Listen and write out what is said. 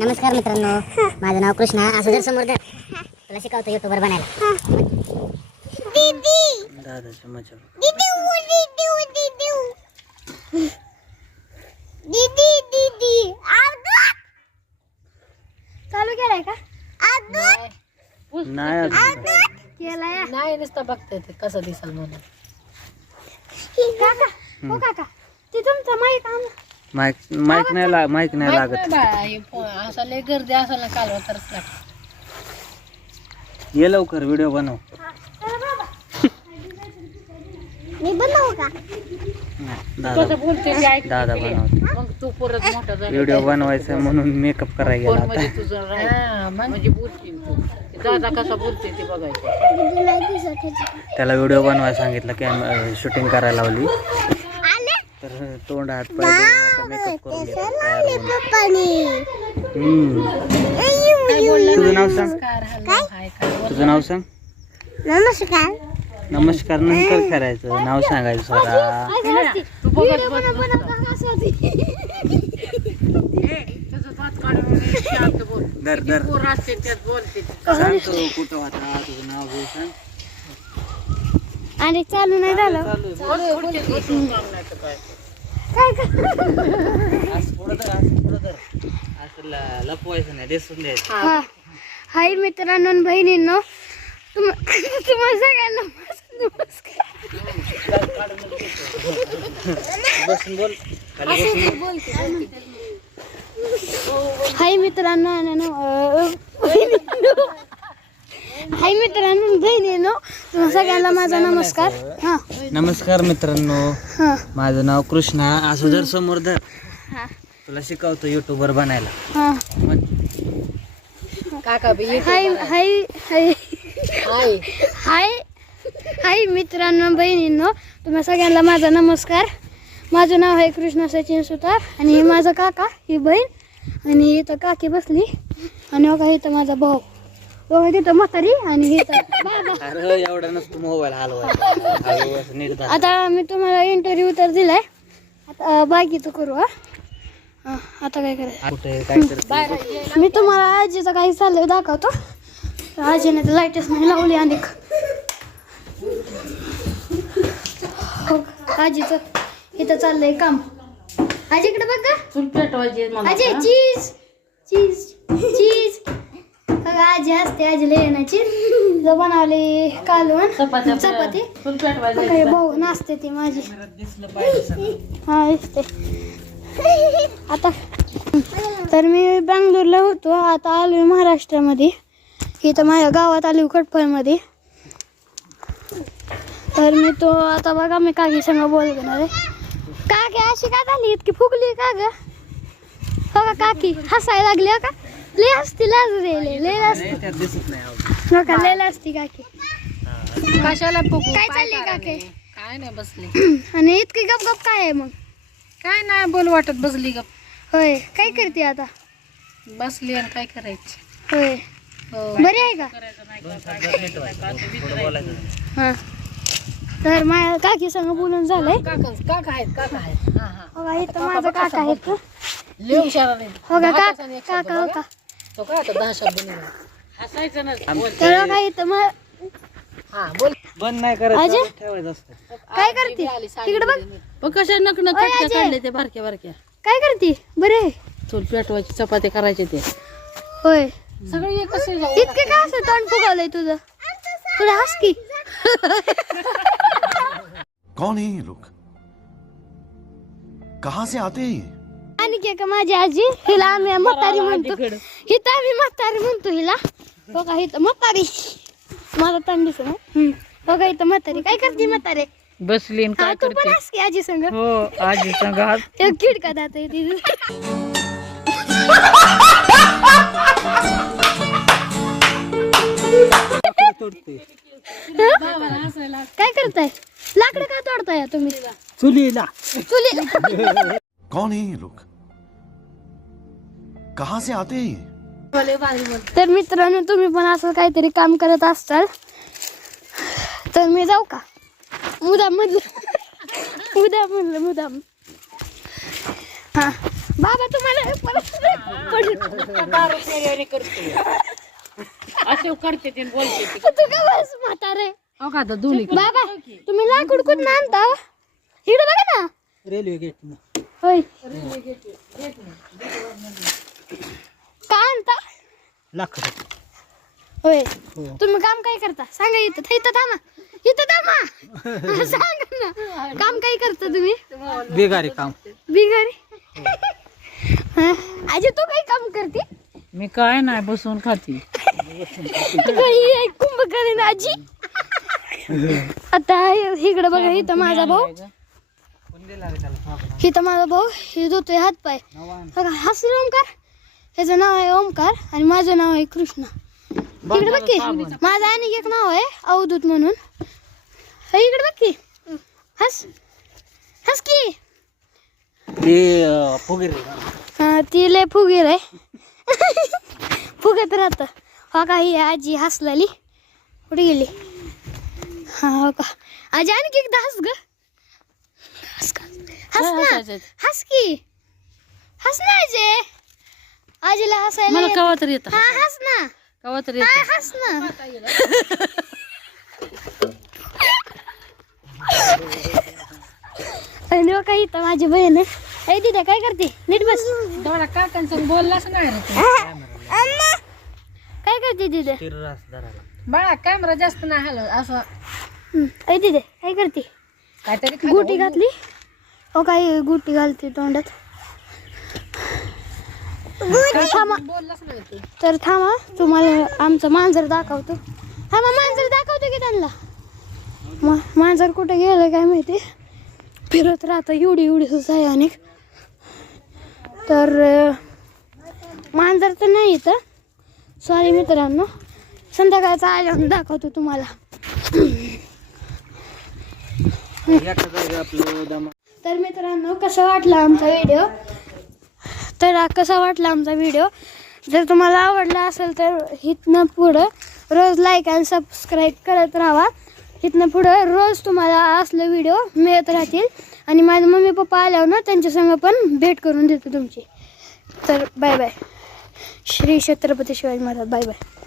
नमस्कार मित्रांनो माझं नाव कृष्णा असं जर समोर तुला शिकवतो युट्यूबर बनायला दीदी दादाच्या मजा चालू केलाय का नाही अजून केलाय नाही नुसतं बघते ते कसं दिसल म्हणून काका हो काका ते तुमचा माईक आण माईक माईक नाही लाग माईक नाही लागत. असं लय गर्दी असेल ना कालवा तरच लागतं. ये लवकर व्हिडिओ बनव. मी बनवू का? दादा बोलते दादा बनवतो. मग तू परत मोठा झाला व्हिडिओ बनवायचा म्हणून मेकअप करायला गेला तुझं राहील. म्हणजे बोलते तू. दादा कसा बोलते ते बघायचं. त्याला व्हिडिओ बनवायला सांगितलं कॅम शूटिंग करायला लावली. तर तोंड हात पाय आता मेकअप करून घेतो. तुझं नाव सांग. तुझं नाव सांग. नमस्कार. नमस्कार नंतर करायचं. नाव सांगायचं स्वरा तू बघत बस त्याचं दात काढून ये, शांत बोल. दर दर पोरं असते त्यात बोलते ते. सांग तू कुठं होता तुझं नाव घेऊ सांग. आणि चालू नाही झालं. काय? लपवायचं नाही दिसून द्यायचं. हा. हाय मित्रांनो आणि बहिणींनो. तुम तुम्हाला सगळ्यांना नमस्कार. हाय मित्रांनो. हाय मित्रांनो बहिणींनो सगळ्यांना माझा नमस्कार. हा. नमस्कार मित्रांनो. हा. माझं नाव कृष्णा असं जर समोर धर. हा. तुला शिकवतो युट्यूबर बनायला. हा. म्हण. काका बी हाय हाय हाय. हाय. हाय. हाय मित्रांनो बहिणींनो तुम्हा सगळ्यांना माझा नमस्कार. माझं नाव आहे कृष्णा सचिन सुतार आणि हे माझा काका ही बहीण आणि इथं काकी बसली. आणि बघा इथं माझा भाऊ. तिथं म्हातारी आणि इथं बाबा. अरे एवढा नसतो मोबाईल हलवायचा हळू असं नीट धर. आता मी तुम्हाला इंटरव्ह्यू तर दिलाय. आता बाकीचं करू हा? हा, आता काय करायचं? कुठे काय करते? मी तुम्हाला आजीचं काही चाललंय दाखवतो. आजीने तर लाईटच नाही लावली आणि हो आजीचं इथं चाललंय काम. आजीकडे बघ का चूल पेटवायची मला आजी चीज चीज चीज आजी असते आजीला येण्याची जो बनवली कालवण चपाती. हे भाऊ नाचते ती माझी. हा दिसते. आता तर मी बँगलोरला होतो. आता आलोय महाराष्ट्रामध्ये. इथं माझ्या गावात आली कटफळमध्ये तर मी तो आता बघा मी काकी संग बोलणार आहे. काकी अशी का झाली? इतकी फुगली का ग? हो का काकी? हसायला लागली हो का? लय असती लाज रे लय लय असती. त्यात दिसत नाही आवाज. हो का लय असती काकी. कशाला फुगू काय चाललंय? काकी? काय नाही बसली. आणि इतकी गप गप काय आहे मग? काय नाही बोल वाटत बसली ग होय काय करते आता? बसली आणि काय करायचं? होय. हो. बरी आहे का? हा. तर माझ्या काकी संग बोलून झालंय. काका काका आहेत काका आहेत. हा हा हो का इथं माझं काका आहे. हो का दहा का तासाने एक शब्द काका हो. का? तो काय आता दहा शब्द निघाला? हसायचं का इथं मग हा बोल. बंद नाही अजय? ठेवायचं असतं. काय करते? तिकडे बघ. पण कशा नक नक ओय, अजय. काढले ते बारक्या बारक्या? काय करते? बरे आहे. चूल पेटवायची चपाती करायचे ते. होय. सगळे एकच इतके काय असं तोंड फुगवलंय तुझं? तुला हस की. कौन है ये लोग? कहां से आते हैं ये? आणि के का माझी आजी हिला आम्ही म्हातारी म्हणतो. हिथं आम्ही म्हातारी म्हणतो हिला. हो का इथं म्हातारी. मला तण दिसत नाही. हो का इथं म्हातारी. काय करते म्हातारे? बसली हा काय तू पण करते हस की आजी संग? हो आजी संघात ते किडका दात आहे तिथं. तोडते. काय करताय? लाकडं का तोडताय तुम्ही? चुलीला. चुली कौन है ये लोग कहां से आते हैं? तर मित्रांनो तुम्ही पण असं काहीतरी काम करत असाल तर मी जाऊ का? मुदा मधलं मुदाम म्हणलं मुदाम. हा. बाबा तुम्हाला असे करते ते बोलते ते. तू का बस म्हातारे? हो का आता दोन्ही बाबा तुम्ही लाकूड कुठं आणता इकडे बघा ना. रेल्वे गेट होय. काय आणता लाख होय. तुम्ही काम काय करता? सांगा इथं. इथं थांबा. इथं थांबा. सांगा ना. काम काय करता तुम्ही? बेगारी काम. बिगारी? हा, आजी तू काय काम करते? मी काय नाही बसून खाती. बाई, कुंभकर्ण आजी. आता इकडे बघा इथं माझा भाऊ. इथं माझा भाऊ हे धुतोय हात पाय बघा हसरे ओमकार ह्याचं नाव आहे ओमकार आणि माझं नाव आहे कृष्णा. इकडे बघ की. माझं आणि एक नाव आहे अवधूत म्हणून. हे इकडे बघ की. हस. हस की. ते फुगेरे. हा ती लय फुगीर आहे. फुगत राहत. हा का ही आजी हसलेली. कुठे गेली? हा हो का. आजी आणखी एकदा हस ग. हस का? हस ना? हस की. हस ना आजी. आजीला हसायला मला येत- कवा तर येत हा हस ना. कवा तर हा येत. हस ना. आणि बघा इथं माझी बहीण आहे. ऐ काय करते? नीट बस. थोडा काकांसंग बोललाच नाही रे तू. काय करते धराला बाळा कॅमेरा जास्त नाही हलव असं. हं, ऐ तिथे काय करते? काहीतरी खा. गुटी घातली? हो काय गुटी घालते तोंडात? तर थांबा. तर थांबा तुम्हाला आमचं मांजर दाखवतो. थांबा मांजर दाखवतो की त्यांना? मा- मांजर कुठे गेलं काय माहिती? फिरत राहतं एवढी एवढी सुद्धा आहे अनेक. तर मांजर तर नाही इथं. सॉरी मित्रांनो. संध्याकाळचा आल्यावर दाखवतो तुम्हाला. तर मित्रांनो कसा वाटला आमचा व्हिडिओ तर कसा वाटला आमचा व्हिडिओ जर तुम्हाला आवडला असेल तर इथनं पुढं रोज लाईक आणि सबस्क्राईब करत राहा. इथनं पुढं रोज तुम्हाला असले व्हिडिओ मिळत राहतील. आणि माझे मम्मी पप्पा आल्यावर ना त्यांच्यासंग पण भेट करून देतो तुमची. तर bye bye Shri Chhatrapati Shivaji Maharaj. Bye bye